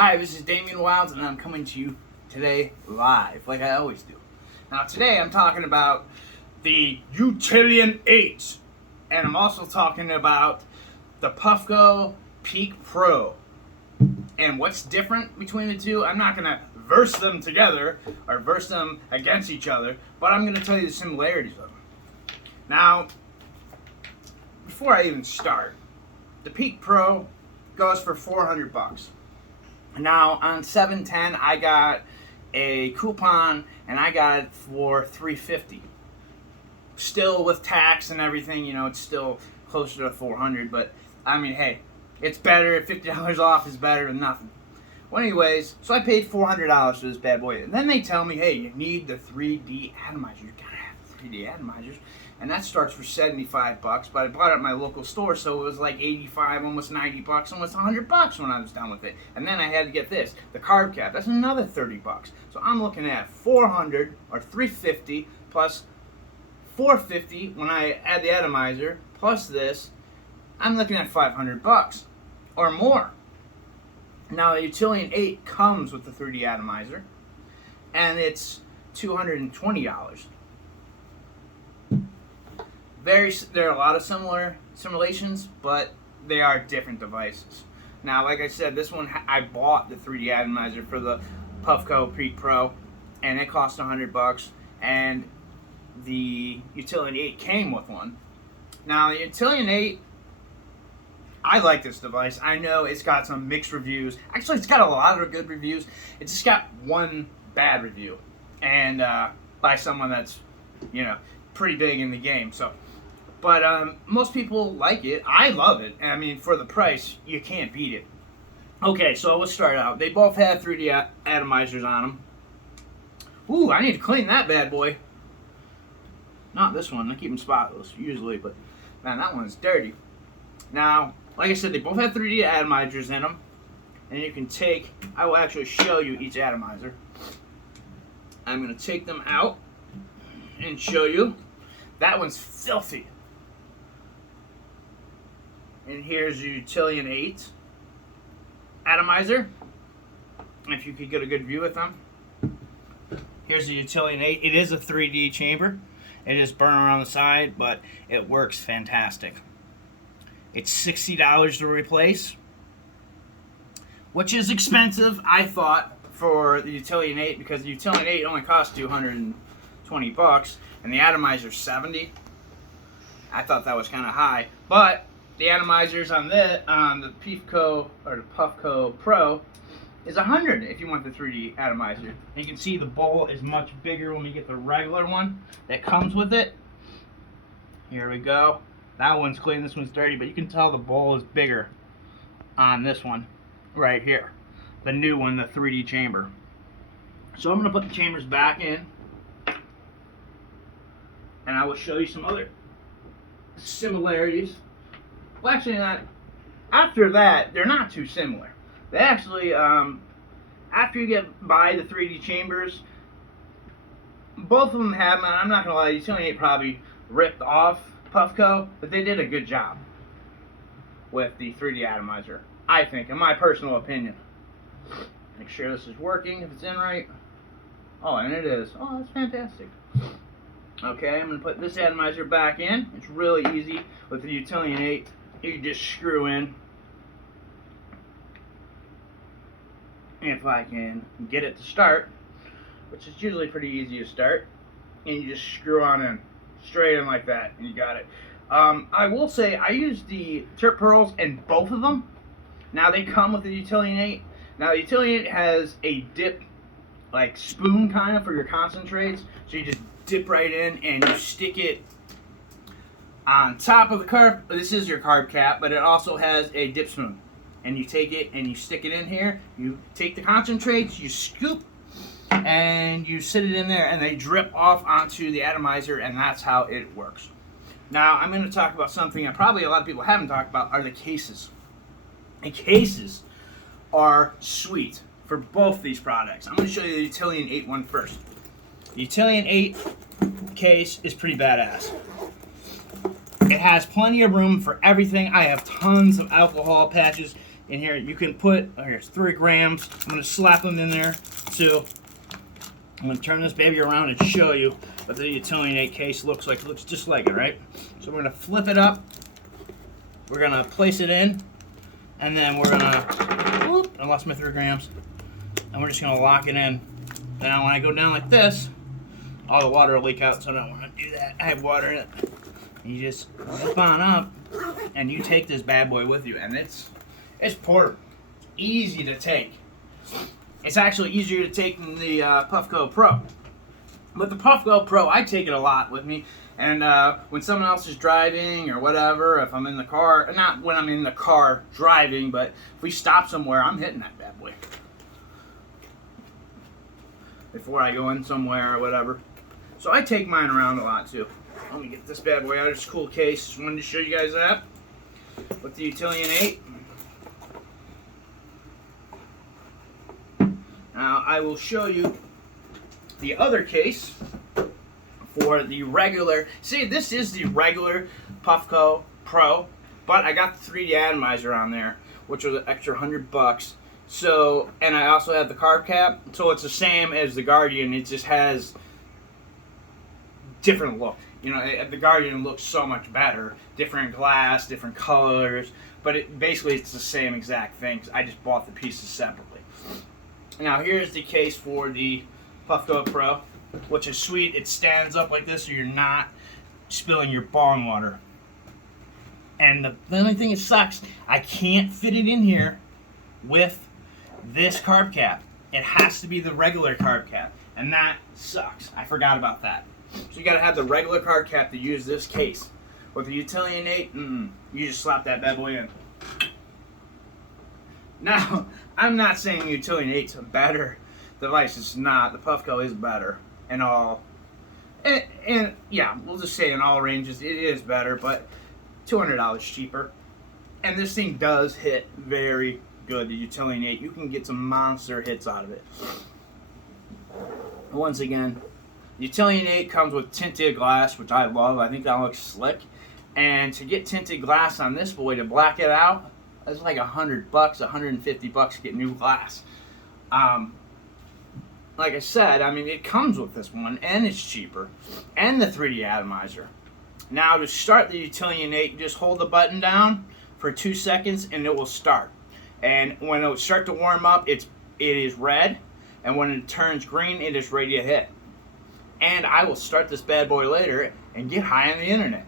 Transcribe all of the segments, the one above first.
Hi, this is Damien Wilds, and I'm coming to you today live, like I always do. Now, today I'm talking about the Utillian 8, and I'm also talking about the Puffco Peak Pro. And what's different between the two, I'm not going to verse them together or verse them against each other, but I'm going to tell you the similarities of them. Now, before I even start, the Peak Pro goes for $400. Now on 710 I got a coupon and I got it for $350. Still with tax and everything, you know, it's still closer to $400, but I mean, hey, it's better. $50 off is better than nothing. Well, anyways, so I paid $400 for this bad boy, and then they tell me, hey, you need the 3D atomizer. You gotta have 3D atomizers, and that starts for $75. But I bought it at my local store, so it was like $85, almost $90, almost $100 when I was done with it. And then I had to get this, the carb cap. That's another $30. So I'm looking at $400 or $350 plus $450 when I add the atomizer plus this. I'm looking at $500 or more. Now the Utillian 8 comes with the 3D atomizer, and it's $220. There are a lot of simulations, but they are different devices. Now, like I said, this one I bought the 3D atomizer for the Puffco Peak Pro, and it cost $100, and the Utillian 8 came with one. Now the Utillian 8, I like this device. I know it's got some mixed reviews. Actually, it's got a lot of good reviews. It's just got one bad review, and by someone that's, you know, pretty big in the game. So, but most people like it. I love it. I mean, for the price, you can't beat it. Okay, so let's start out. They both have 3D atomizers on them. Ooh, I need to clean that bad boy. Not this one. I keep them spotless usually, but man, that one's dirty. Now, like I said, they both have 3D atomizers in them, and you can take, I will actually show you each atomizer. I'm going to take them out and show you. That one's filthy. And here's your Utillian 8 atomizer, if you could get a good view with them. Here's the Utillian 8. It is a 3D chamber. It is burner on the side, but it works fantastic. It's $60 to replace, which is expensive, I thought, for the Utillian 8, because the Utillian 8 only costs $220, and the atomizer's $70. I thought that was kind of high, but the atomizers on the Puffco or the Puffco Pro is $100 if you want the 3D atomizer. You can see the bowl is much bigger when we get the regular one that comes with it. Here we go. That one's clean, this one's dirty, but you can tell the bowl is bigger on this one right here. The new one, the 3D chamber. So I'm going to put the chambers back in, and I will show you some other similarities. Well, actually not. After that, they're not too similar. They actually, after you get by the 3D chambers, both of them have, I'm not going to lie, the Utillian 8 probably ripped off Puffco, but they did a good job with the 3D atomizer, I think, in my personal opinion. Make sure this is working, if it's in right. Oh, and it is. Oh, that's fantastic. Okay, I'm going to put this atomizer back in. It's really easy with the Utillian 8. You can just screw in. If I can get it to start, which is usually pretty easy to start, and you just screw on in. Straight in like that, and you got it. I will say I used the Terp Pearls in both of them. Now they come with the Utillian 8. Now the Utillian 8 has a dip, like spoon kind of for your concentrates. So you just dip right in and you stick it on top of the carb. This is your carb cap, but it also has a dip spoon. And you take it and you stick it in here. You take the concentrates, you scoop, and you sit it in there, and they drip off onto the atomizer, and that's how it works. Now, I'm going to talk about something that probably a lot of people haven't talked about, are the cases. The cases are sweet for both these products. I'm going to show you the Utillian 8 one first. The Utillian 8 case is pretty badass. It has plenty of room for everything. I have tons of alcohol patches. in here. You can put, oh, here's 3 grams. I'm going to slap them in there too. I'm going to turn this baby around and show you what the Utillian 8 case looks like. It looks just like it, right? So we're going to flip it up. We're going to place it in. And then we're going to, whoop, I lost my 3 grams. And we're just going to lock it in. Now when I go down like this, all the water will leak out, so I don't want to do that. I have water in it. You just zip on up, and you take this bad boy with you. And it's portable. It's easy to take. It's actually easier to take than the Puffco Pro. But the Puffco Pro, I take it a lot with me. And when someone else is driving or whatever, if I'm in the car, not when I'm in the car driving, but if we stop somewhere, I'm hitting that bad boy before I go in somewhere or whatever. So I take mine around a lot too. Let me get this bad boy out of this cool case. Just wanted to show you guys that with the Utillian 8. Now I will show you the other case for the regular. See, this is the regular Puffco Pro, but I got the 3D atomizer on there, which was an extra $100. So, and I also have the carb cap, so it's the same as the Guardian. It just has different look. You know, the Guardian looks so much better, different glass, different colors, but basically it's the same exact thing. I just bought the pieces separately. Now here's the case for the Puffco Pro, which is sweet. It stands up like this so you're not spilling your bong water. And the only thing that sucks, I can't fit it in here with this carb cap. It has to be the regular carb cap, and that sucks. I forgot about that. So you gotta have the regular carb cap to use this case. With the Utillian 8, you just slap that bad boy in. Now, I'm not saying Utillian 8's a better device. It's not. The Puffco is better in all. And yeah, we'll just say in all ranges it is better, but $200 cheaper. And this thing does hit very good, the Utillian 8. You can get some monster hits out of it. Once again, the Utillian 8 comes with tinted glass, which I love. I think that looks slick. And to get tinted glass on this boy, to black it out, that's like $100, $150 to get new glass. Like I said, I mean, it comes with this one, and it's cheaper, and the 3D atomizer. Now, to start the Utillian 8, you just hold the button down for 2 seconds, and it will start. And when it will start to warm up, it is red, and when it turns green, it is ready to hit. And I will start this bad boy later and get high on the internet.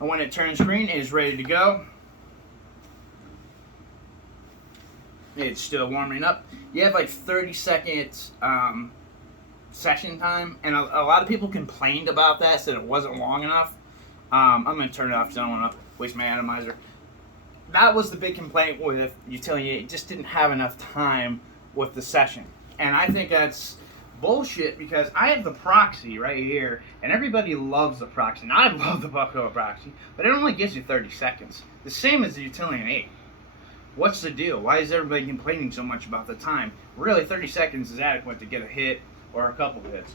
And when it turns green, it is ready to go. It's still warming up. You have like 30 seconds session time, and a lot of people complained about that, said it wasn't long enough. I'm going to turn it off because I don't want to waste my atomizer. That was the big complaint with Utillian. It just didn't have enough time with the session. And I think that's bullshit because I have the proxy right here, and everybody loves the proxy. Now, I love the Puffco proxy, but it only gives you 30 seconds. The same as the Utillian 8. What's the deal? Why is everybody complaining so much about the time? Really, 30 seconds is adequate to get a hit or a couple of hits.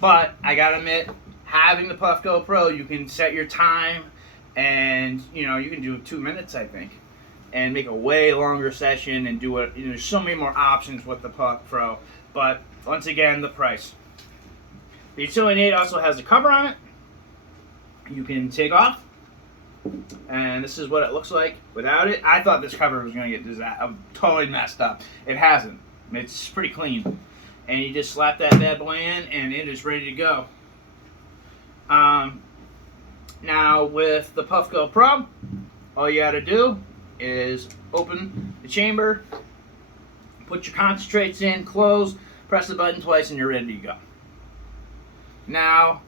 But I gotta admit, having the Puffco Pro, you can set your time, and you know you can do 2 minutes, I think, and make a way longer session and do it. You know, there's so many more options with the Puff Pro. But once again, the price. The Utillian 8 also has a cover on it. You can take off. And this is what it looks like without it. I thought this cover was going to get totally messed up. It hasn't. It's pretty clean. And you just slap that bad boy in, and it is ready to go. Now, with the Puffco Pro, all you got to do is open the chamber, put your concentrates in, close, press the button twice, and you're ready to go. Now,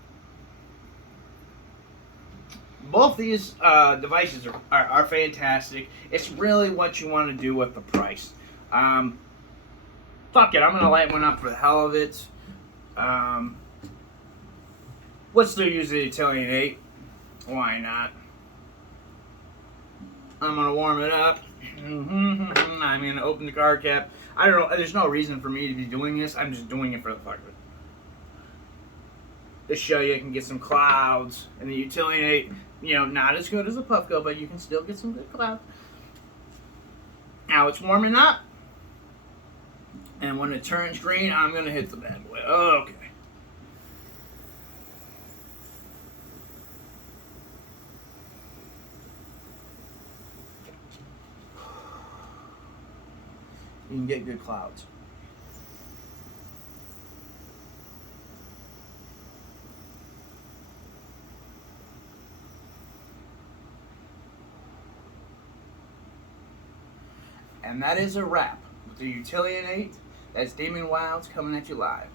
both these devices are fantastic. It's really what you want to do with the price. Fuck it, I'm going to light one up for the hell of it. Let's still use the Utillian 8. Why not? I'm going to warm it up. I'm going to open the car cap. I don't know, there's no reason for me to be doing this. I'm just doing it for the fuck of it. to show you can get some clouds. And the Utillian 8, not as good as the Puffco, but you can still get some good clouds. Now it's warming up. And when it turns green, I'm going to hit the bad boy. Okay. You can get good clouds. And that is a wrap with the Utillian 8. That's Demon Wilds coming at you live.